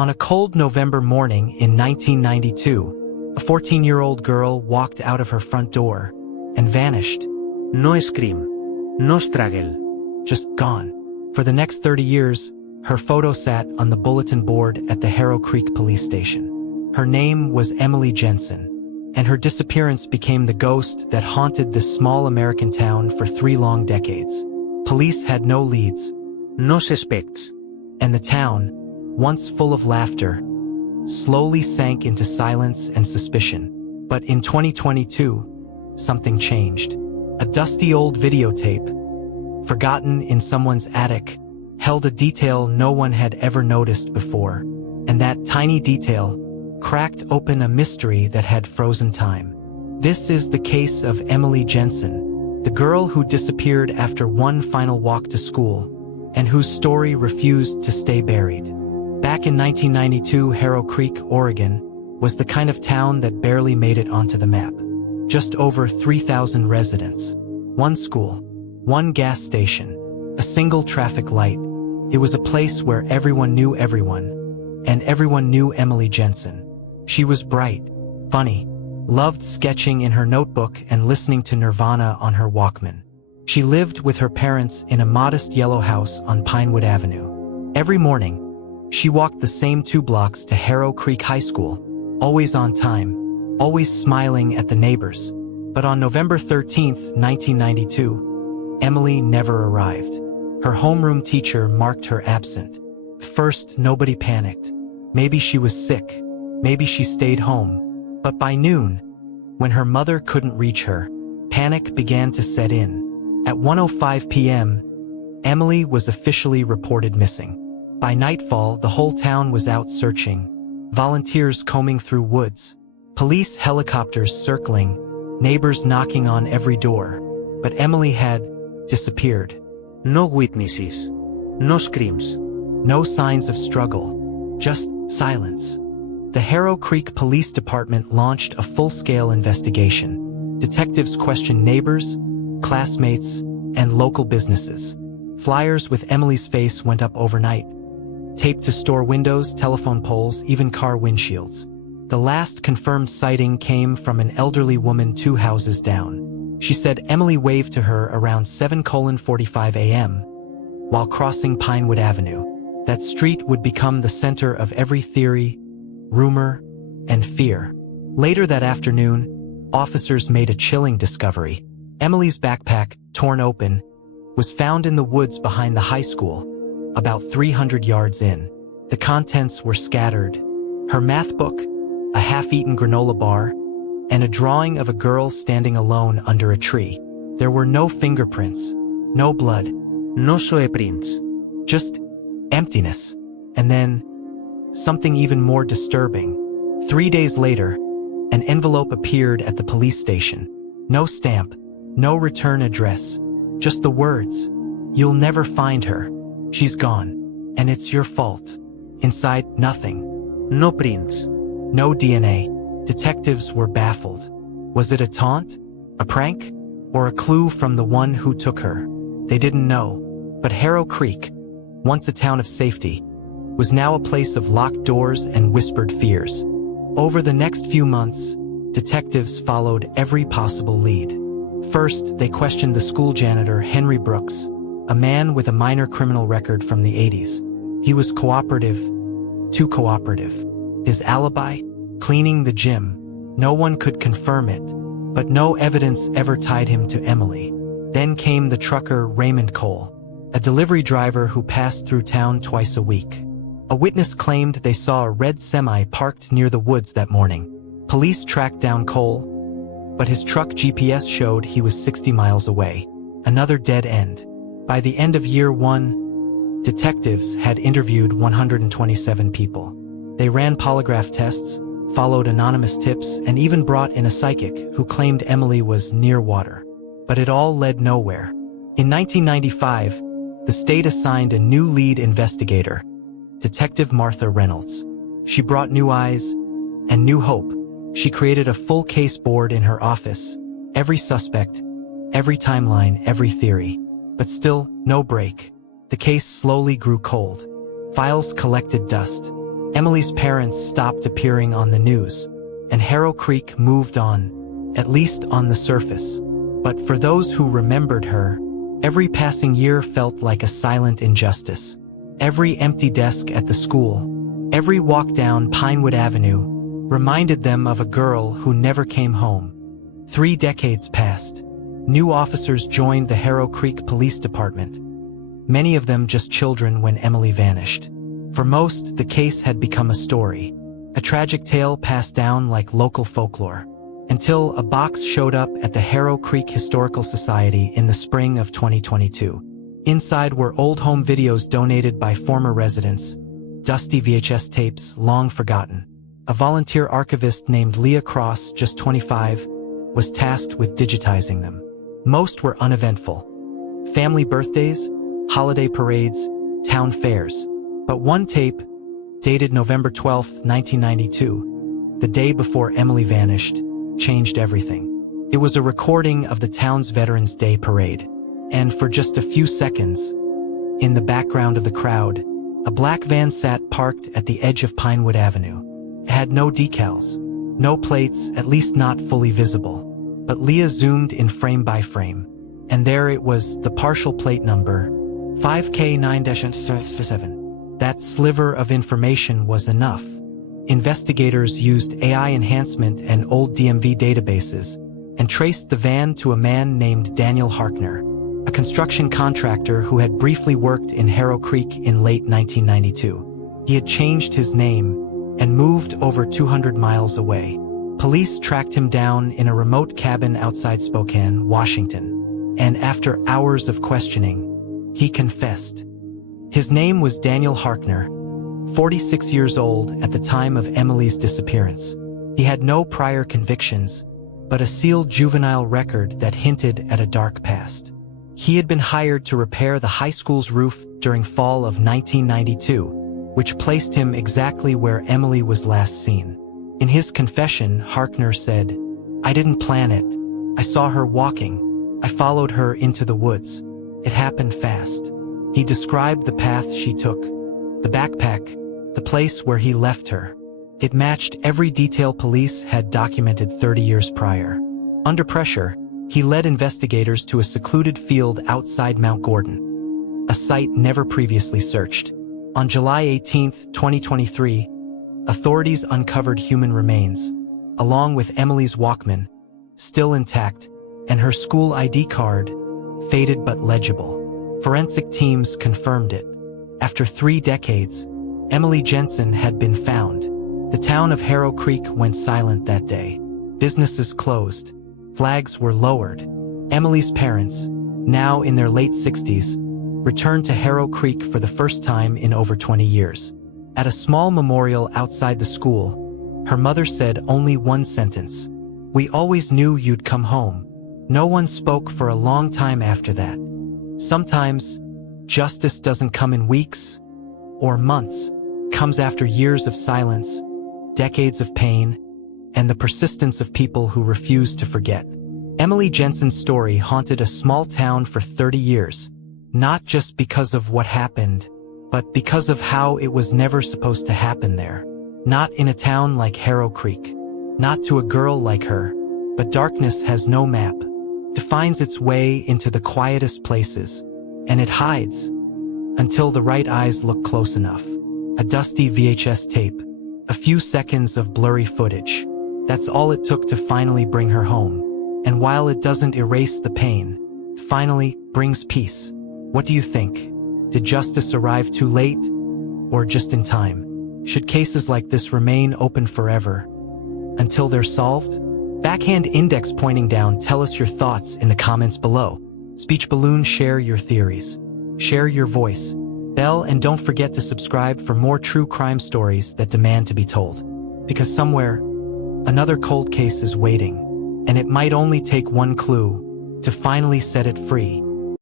On a cold November morning in 1992, a 14-year-old girl walked out of her front door and vanished. No scream. No struggle. Just gone. For the next 30 years, her photo sat on the bulletin board at the Harrow Creek police station. Her name was Emily Jensen, and her disappearance became the ghost that haunted this small American town for 3 long decades. Police had no leads. No suspects. And the town, once full of laughter, slowly sank into silence and suspicion. But in 2022, something changed. A dusty old videotape, forgotten in someone's attic, held a detail no one had ever noticed before. And that tiny detail cracked open a mystery that had frozen time. This is the case of Emily Jensen, the girl who disappeared after one final walk to school, and whose story refused to stay buried. Back in 1992, Harrow Creek, Oregon, was the kind of town that barely made it onto the map. Just over 3,000 residents, 1 school, 1 gas station, a single traffic light. It was a place where everyone knew everyone, and everyone knew Emily Jensen. She was bright, funny, loved sketching in her notebook and listening to Nirvana on her Walkman. She lived with her parents in a modest yellow house on Pinewood Avenue. Every morning, she walked the same 2 blocks to Harrow Creek High School, always on time, always smiling at the neighbors. But on November 13, 1992, Emily never arrived. Her homeroom teacher marked her absent. First, nobody panicked. Maybe she was sick. Maybe she stayed home. But by noon, when her mother couldn't reach her, panic began to set in. At 1:05 p.m., Emily was officially reported missing. By nightfall, the whole town was out searching, volunteers combing through woods, police helicopters circling, neighbors knocking on every door. But Emily had disappeared. No witnesses. No screams. No signs of struggle. Just silence. The Harrow Creek Police Department launched a full-scale investigation. Detectives questioned neighbors, classmates, and local businesses. Flyers with Emily's face went up overnight, taped to store windows, telephone poles, even car windshields. The last confirmed sighting came from an elderly woman 2 houses down. She said Emily waved to her around 7:45 a.m. while crossing Pinewood Avenue. That street would become the center of every theory, rumor, and fear. Later that afternoon, officers made a chilling discovery. Emily's backpack, torn open, was found in the woods behind the high school, about 300 yards in. The contents were scattered. Her math book, a half-eaten granola bar, and a drawing of a girl standing alone under a tree. There were no fingerprints, no blood, No prints. just emptiness. And then, something even more disturbing. 3 days later, an envelope appeared at the police station. No stamp, no return address, just the words, "You'll never find her. She's gone. And it's your fault." Inside, nothing. No prints. No DNA. Detectives were baffled. Was it a taunt? A prank? Or a clue from the one who took her? They didn't know. But Harrow Creek, once a town of safety, was now a place of locked doors and whispered fears. Over the next few months, detectives followed every possible lead. First, they questioned the school janitor, Henry Brooks, a man with a minor criminal record from the 80s. He was cooperative, too cooperative. His alibi? Cleaning the gym. No one could confirm it, but no evidence ever tied him to Emily. Then came the trucker Raymond Cole, a delivery driver who passed through town twice a week. A witness claimed they saw a red semi parked near the woods that morning. Police tracked down Cole, but his truck GPS showed he was 60 miles away. Another dead end. By the end of year 1, detectives had interviewed 127 people. They ran polygraph tests, followed anonymous tips, and even brought in a psychic who claimed Emily was near water. But it all led nowhere. In 1995, the state assigned a new lead investigator, Detective Martha Reynolds. She brought new eyes and new hope. She created a full case board in her office, every suspect, every timeline, every theory. But still, no break. The case slowly grew cold. Files collected dust. Emily's parents stopped appearing on the news, and Harrow Creek moved on, at least on the surface. But for those who remembered her, every passing year felt like a silent injustice. Every empty desk at the school, every walk down Pinewood Avenue, reminded them of a girl who never came home. 3 decades passed. New officers joined the Harrow Creek Police Department, many of them just children when Emily vanished. For most, the case had become a story, a tragic tale passed down like local folklore, until a box showed up at the Harrow Creek Historical Society in the spring of 2022. Inside were old home videos donated by former residents, dusty VHS tapes long forgotten. A volunteer archivist named Leah Cross, just 25, was tasked with digitizing them. Most were uneventful. Family birthdays, holiday parades, town fairs. But one tape, dated November 12, 1992, the day before Emily vanished, changed everything. It was a recording of the town's Veterans Day parade. And for just a few seconds, in the background of the crowd, a black van sat parked at the edge of Pinewood Avenue. It had no decals, no plates, at least not fully visible. But Leah zoomed in frame by frame, and there it was, the partial plate number, 5K9-7. That sliver of information was enough. Investigators used AI enhancement and old DMV databases and traced the van to a man named Daniel Harkner, a construction contractor who had briefly worked in Harrow Creek in late 1992. He had changed his name and moved over 200 miles away. Police tracked him down in a remote cabin outside Spokane, Washington, and after hours of questioning, he confessed. His name was Daniel Harkner, 46 years old at the time of Emily's disappearance. He had no prior convictions, but a sealed juvenile record that hinted at a dark past. He had been hired to repair the high school's roof during fall of 1992, which placed him exactly where Emily was last seen. In his confession, Harkner said, "I didn't plan it. I saw her walking. I followed her into the woods. It happened fast." He described the path she took, the backpack, the place where he left her. It matched every detail police had documented 30 years prior. Under pressure, he led investigators to a secluded field outside Mount Gordon, a site never previously searched. On July 18, 2023, authorities uncovered human remains, along with Emily's Walkman, still intact, and her school ID card, faded but legible. Forensic teams confirmed it. After 3 decades, Emily Jensen had been found. The town of Harrow Creek went silent that day. Businesses closed. Flags were lowered. Emily's parents, now in their late 60s, returned to Harrow Creek for the first time in over 20 years. At a small memorial outside the school, her mother said only one sentence: "We always knew you'd come home." No one spoke for a long time after that. Sometimes, justice doesn't come in weeks or months. It comes after years of silence, decades of pain, and the persistence of people who refuse to forget. Emily Jensen's story haunted a small town for 30 years, not just because of what happened, but because of how it was never supposed to happen there. Not in a town like Harrow Creek, not to a girl like her, but darkness has no map. It finds its way into the quietest places, and it hides until the right eyes look close enough. A dusty VHS tape, a few seconds of blurry footage. That's all it took to finally bring her home. And while it doesn't erase the pain, it finally brings peace. What do you think? Did justice arrive too late, or just in time? Should cases like this remain open forever, until they're solved? Backhand index pointing down, tell us your thoughts in the comments below. Speech balloon, share your theories. Share your voice. Bell, and don't forget to subscribe for more true crime stories that demand to be told. Because somewhere, another cold case is waiting, and it might only take one clue to finally set it free.